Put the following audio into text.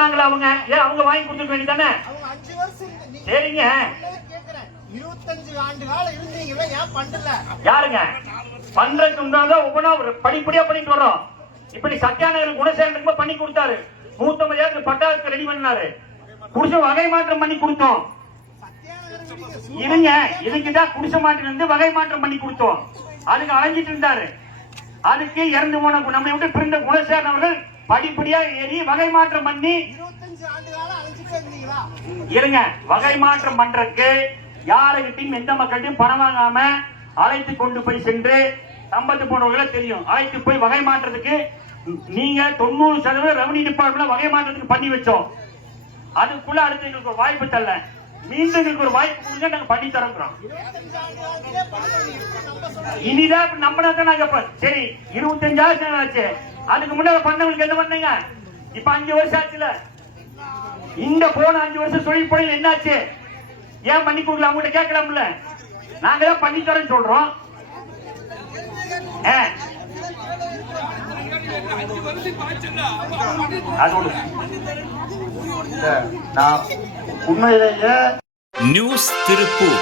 சொன்னாங்களா அவங்க? ஏன் அவங்க வாங்கி கொடுத்துக்க வேண்டியதானே? சரிங்க, 25 ஆண்டு காலம் இருந்தீங்களா, ஏன் பண்ணல? யாருங்க பண்றதுக்கு முன்னால ஒவ்வொன்றா படிப்படியா பண்ணிட்டு வரோம். இப்ப நீ சத்யாநகர் குணசேகரனுக்கு பண்ணி கொடுத்தாரு, 150,000 பட்டாவுக்கு ரெடி பண்ணாரு, குடிசை வகை மாற்றம் பண்ணி கொடுத்தோம். இருங்க, இதுக்குதான் குடிசை மாற்றம் இருந்து வகை மாற்றம் பண்ணி கொடுத்தோம். அதுக்கு அலைஞ்சிட்டு இருந்தாரு. அதுக்கு இறந்து போன நம்மை விட்டு பிரிந்த குணசேகரன் அவர்கள் படிப்படியா ஏறி வகை மாற்றம் பண்ணி 25 ஆண்டு காலம் அலைஞ்சிட்டே இருந்தீங்களா? இருங்க, வகை மாற்றம் பண்றதுக்கு யாருகிட்டையும் எந்த மக்கள்கிட்டையும் பணம் வாங்காம அழைத்து கொண்டு போய் சென்று சம்பத்து போனவர்களே தெரியும். அழைத்து போய் வகை மாற்றத்துக்கு நீங்க 90% ரெவன்யூ டிபார்ட்மெண்ட்ல வகை மாற்றத்துக்கு பண்ணி வச்சோம். அதுக்குள்ள அடுத்து எங்களுக்கு ஒரு வாய்ப்பு தரல, மீண்டும் எங்களுக்கு ஒரு வாய்ப்பு கொடுங்க, நாங்க பண்ணி தரோம். இனிதான் நம்பினா நாங்க சரி 25,000 ஆச்சு. அதுக்கு முன்னாடி பண்ணவங்களுக்கு என்ன பண்ணீங்க? இப்ப 5 வருஷம் ஆச்சுல. இந்த போன 5 வருஷம் தொழில் பொருள் என்னாச்சு? ஏன் பண்ணி கொடுக்கல? அவங்ககிட்ட கேட்கலாம்ல. நாங்க தான் பண்ணி தரோம் சொல்றோம். உண்மையிலேயே நியூஸ் திருப்பூர்.